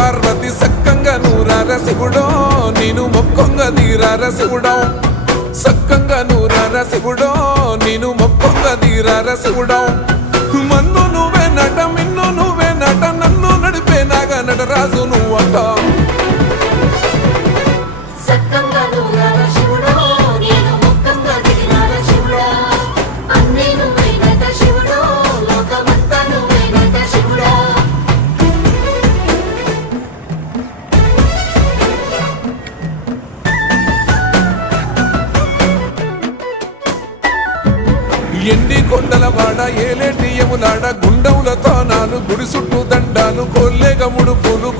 పార్వతి సక్కంగా నూరార శివుడో నేను మొక్కంగా తీరార శివుడో సక్కంగా నూరార శివుడో నేను మొక్కంగా తీరార శివుడో మన్ను నువ్వే నట మిన్ను నువ్వే నట నన్ను నడిపే నాగా నటరాజు నువ్వట ఎండి కొండల వాడ ఏలేటి యములాడ గుండములతో నాలు గుడి చుట్టూ దండాలు కోల్లేగ ముడుపులు